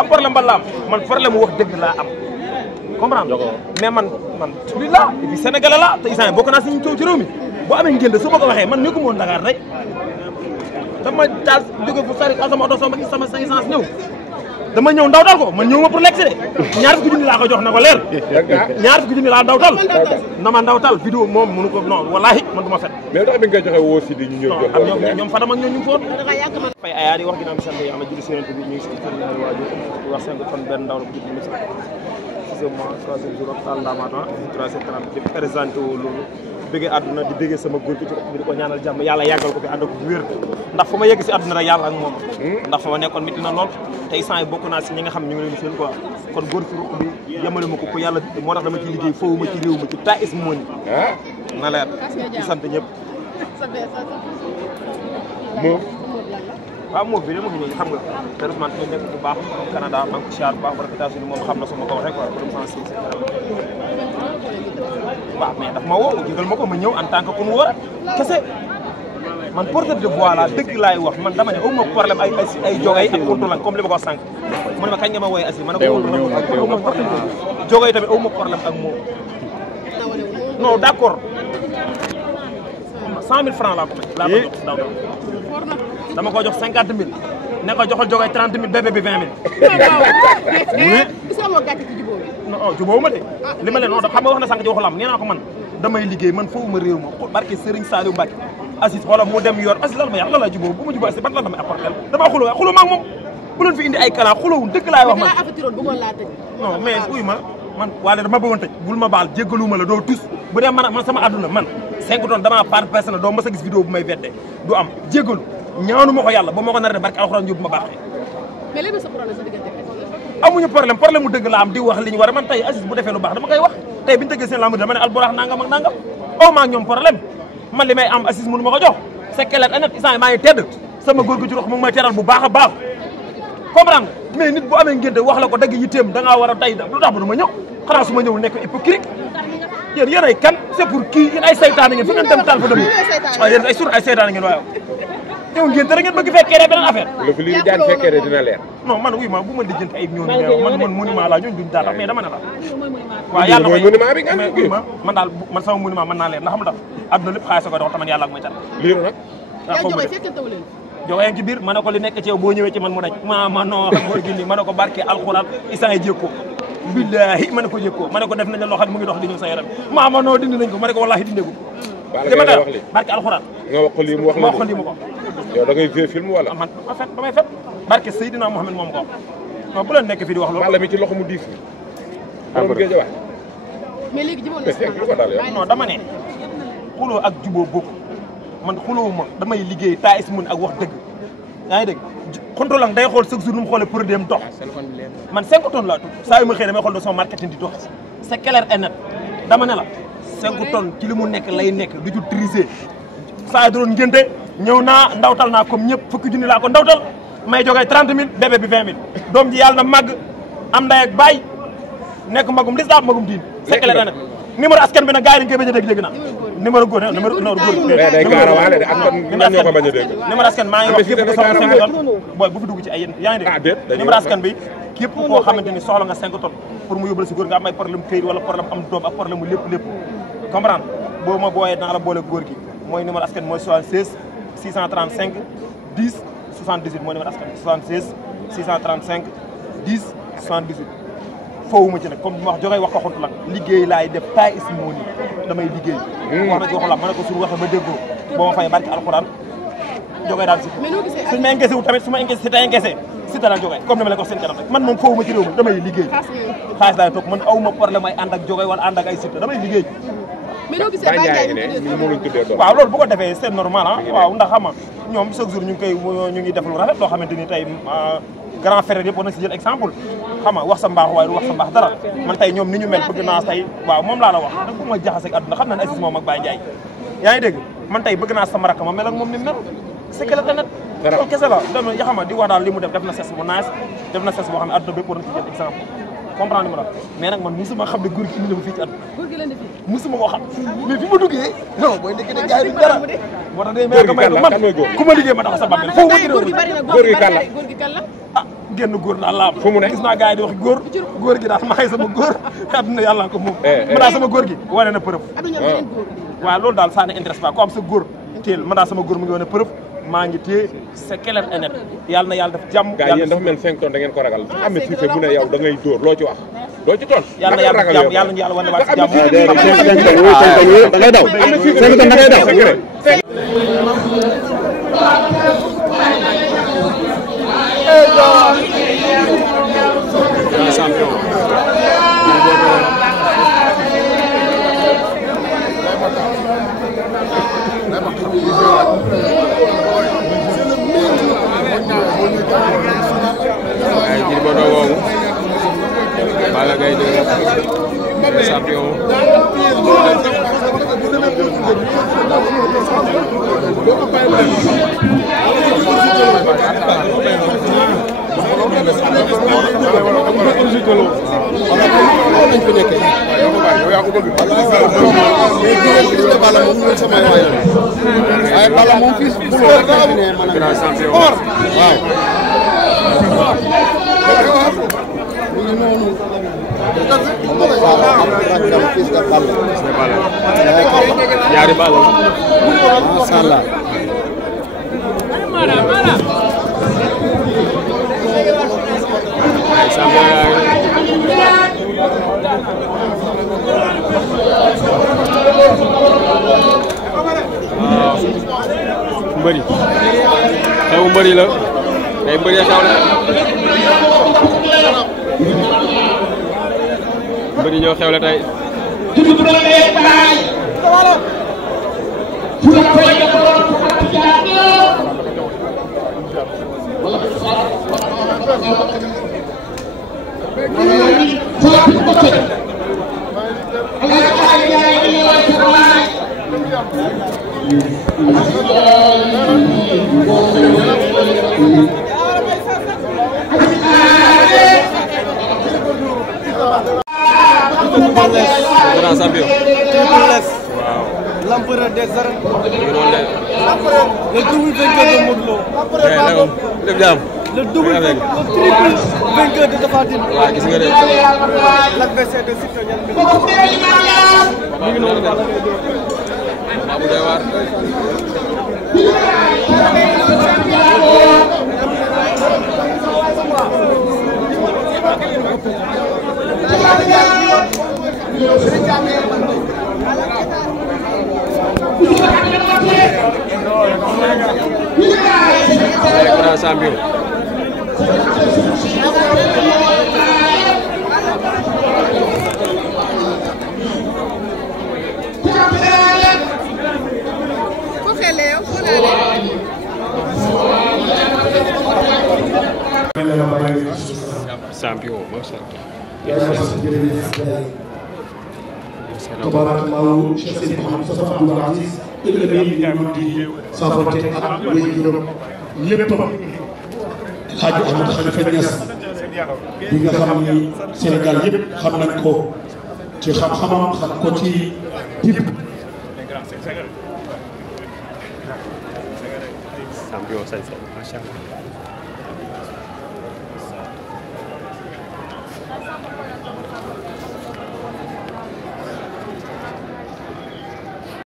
xam problème ba la am man problème wax dëgg laa am comprendre mais man suli la et puis sénégalais la te isaan bokk naa si ñu coow ci réew mi boo amee ngénte su ma ko waxee man nekku moon Dakar rek dama taal jóge fu sari sama oto sama essence ñëw dama ñëw ndawtal ko man ñëw ma pour lekk si de ñaar fukki junni laa ko jox na ko leer ñaar fukki junni laa ndawtal na ma ndawtal vidéo moom mënu ko non wallahi man du ma fet mais tax bi nga joxe woo si di ñu ñëw jox ñoom Fadam ak ñoom ñu ngi foon fay ayaa di wax ginnaaw bi sant yàlla julli si yonent bi ñu ngi si kër ñaari waajur di wax 5 fan benn ndaw la bu judd mi sixième mois troisième jour hôpital Ndamatou troisième trente di présenté woo loolu bëggee àdduna di bëggee sama góor gi ci bi di ko ñaanal jàmm yàlla yàggal ko fi ànd ak wér ndax fa ma yegg si àdduna rek yàlla ak moom ndax fa ma nekkoon métti na lool te instant yi bokk naa si ñi nga xam ñu ngi leen seen quoi kon góor fi ruq bi yemale ma ko yàlla moo tax dama ci liggéey foofu ma ci réew ma ci taïs moni na leer di sant ñëpp waaw moom bi de moom ñooñu xam nga heureusement ñu nekk bu baax Canada maa ngi ko siyaar bu baax ba États-Unis moom xam na su ma ko waxee quoi comme ça si waaw mais daf ma woo jégal ma ko ma ñëw en tant que ku mu war kese man porteur de voix la dëgg laay wax man dama ne aw ma problème ay jogay ak contrôle comme li ma ko wax sànq mu ne ma kañ nga ma wooye assi ma ne ko aw ma problème jogay tamit aw ma problème ak moom non d' accord 100 000 francs laa ko jox daaw dama ko jox 50 000 ne ko joxal jogay 30 000 bébé bi 20 000 non jubóowu ma de li ma leen wax xam nga wax na sànq ci waxu lam nee naa ko man damay liggéey man foofu ma réew ma barke Serigne Saliou Mbacke Aziz xoolal mu dem yor Aziz lan ma yàq lan la jubóo bu ma jubóo Aziz ban lan la may apporter damaa xuloo maag moom bu leen fi indi ay kala xuloowul dëgg laay wax man non mais uy ma man waale dama bëggoon tëj bul ma baal jéggaluma la doo tus bu dee man sama àdduna man 5 tonnes damaa par personne doo mës a gis vidéo bu may vedde du am jéggalu ñaanu ma ko yàlla ba ma ko nar a def barke alxuraan yóbbu ma baaxee mais léegi sa problème sa diggante amuñu problème mu dëgg la am di wax li ñu war man tey Aziz bu defee lu baax dama koy wax tey biñu tëggee seen lamb dama ne alburax nangam ak nangam aw maa ak ñoom problème man li may am Aziz mënu ma ko jox c'est clair honnête instant maa ngi tedd sama góor gu ci rox mu ngi may teral bu baax a baax comprendre nga mais nit bu amee ngénte wax la ko dagg yitteem da ngaa war a tey lu tax ba du ma ñëw xanaa su ma ñëwul nekk hypocrite yéen ay kan c'est pour kii yéen ay saytaane ngeen fi ngeen dem taal fa dem waaw yéen ay sur ay saytaane ngeen waaw yow ngénte rek ngeen bëgg fekkee rek beneen affaire lu fi lii daan fekkee rek dina leer non man oui ma bu ma lijjanti ay ñooñu man monument laa ñooñu duñ dara mais dama ne la waaw yàlla mooy monument bi nga man daal man sama monument mën naa leer ndax xam nga àdduna lépp xaalis ko dox taman yàlla ak may tar liiru nag joxe ci biir ma ne ko li nekk ci yow boo ñëwee ci man mu daj ma non xam nga gindi ma ne ko barke alxuraan isaan jékko billahi ma ne ko jékko ma ne ko def nañ la loo xam ne mu ngi dox di ñëw sa yaram ma non dindi nañ ko ma ne ko wallahi dindeegu dama wax li barke alxuraan nga wax ko lii mu wax la ma wax ko lii ma ko yow da ngay jouer film wala man ma fet damay fet barke Seydina Mohamed moom ko non bu leen nekk fii di wax loolu wala mi ci loxo mu diif borom géej wax mais léegi jubóo na non dama ne xuloo ak jubóo bokk man xuloo ma damay liggéey taïs mun ak wax dëgg yaa ngi dégg contrôle day xool chaque jour nu mu xoolee produit am dox man 5 tonnes laa tudd saa yu ma xëy damay xool de son marketing di dox c'est clair et net dama ne la 5 tonnes ci li mu nekk lay nekk du ci triser saa yu doon ngénte ñëw naa ndawtal naa comme ñëpp fukki junni laa ko ndawtal may jógee 30 000 bébé bi 20 000 doom ji yàlla na màgg am ndey ak baay nekk magum lislaam magum diin c'est clair et net numéro askan bi nag gars yi dañ koy bañ a dégg naa numéro góor numéro day gaarawaale de ak ñan ñoo ko bañ a dégg numéro askan maa ngi wax képp ku soxla 5 tonnes booy bu fi dugg ci ay yéen yaa ngi dégg numéro askan bi képp koo xamante ni soxla nga 5 tonnes pour mu yóbbal si góor nga am ay problème këyit wala problème am doom ak problème mu lépp comprendre boo ma booyee naa la boole góor gi mooy numéro askan mooy 76 635 10 78 mooy numéro askan 76 635 10 78 foofu ma ci nag comme bi ma wax joxe wax ko xontu lan liggéey laay def taay is moo nii damay liggéey wax na ci waxu la ma ne ko suñu waxee ba déggoo boo ma fay barki alxuraan joxe daal si suñu ma encaissé wu tamit su ma encaissé si ta encaissé si ta daal joxe comme ni ma la ko wax seen kanam rek man moom foofu ma ci réew mi damay liggéey xaalis laay toog man aw ma problème ay ànd ak joxe wala ànd ak ay site damay liggéey waaw loolu bu ko defee c'est normal ah waaw ndax xam nga ñoom chaque jour ñu ngi def lu rafet loo xamante ni tey grand frère yëpp war na si jël exemple xam nga wax sa mbaax waaye du wax sa mbaax dara man tey ñoom ni ñu mel bëgg naa tey waaw moom laa la wax da bu ma jaxase ak àdduna xam naa ne Aziz moom ak Baye Ndiaye yaa ngi dégg man tey bëgg naa sama rakk ma mel ak moom ni mel c'est que la tamit loolu kese la dama ya xam nga di wax daal li mu def na ses bu nice def na ses boo xam ne àdduna bépp war na si jël exemple comprendre li ma la mais nag man musuma xam ne góor gi indi na ma fii ci àdduna musuma koo xam mais fi ma duggee non booy nekk ne gars yi dara moo tax day may ko may man ku ma liggéey ma tax sa bàmmeel foofu ma góor gi kan la ah génn góor daal laa am. fu mu ne gis naa gars yi di wax góor gi daal maay sama góor adduna yàlla ko moom. ma daal sama góor gi wane na preuve. waaw loolu daal ça ne intéresse pas ku am sa góor teel ma daal sama góor mu ngi wane preuve maa ngi téye c'est clair et net yàlla na yàlla def jàmm. gars yéen dafa mel 5 tonnes da ngeen ko ragal Ahmed Cissé bu ne yow da ngay dóor loo ci wax loo ci ton yàlla na yàlla def jàmm yàlla na yàlla wane waat si jàmm. da ngay daw 5 tonnes da ngay daw. champion ay Gris Bordeaux woowu Balla Gaye de champion ñaari bal mashallah ay champion mbëri xew mbëri la ay mbëri xew la mbëri ñoo xew la tey grand champion. Waaw. L'empereur des arènes. Le double vainqueur de Modou Lo. Def jàmm. Le triple vainqueur de Tapha Tine. Waaw gis nga de. L'adversaire de Siteu mi ngi noonu daal. Maa bu doy waar. Grand champion. Champion, tabarakallahu Cheikh Seydi Mouhamed Moustapha Abdoul Aziz ëllëgee yi ñu di saafante ak wéy juróom léppam Hadj Ahmed Khalifa Niass bi nga xam ni Sénégal yëpp xam nañ ko ci xam-xamam xam ko ci dib champion, macha Allah.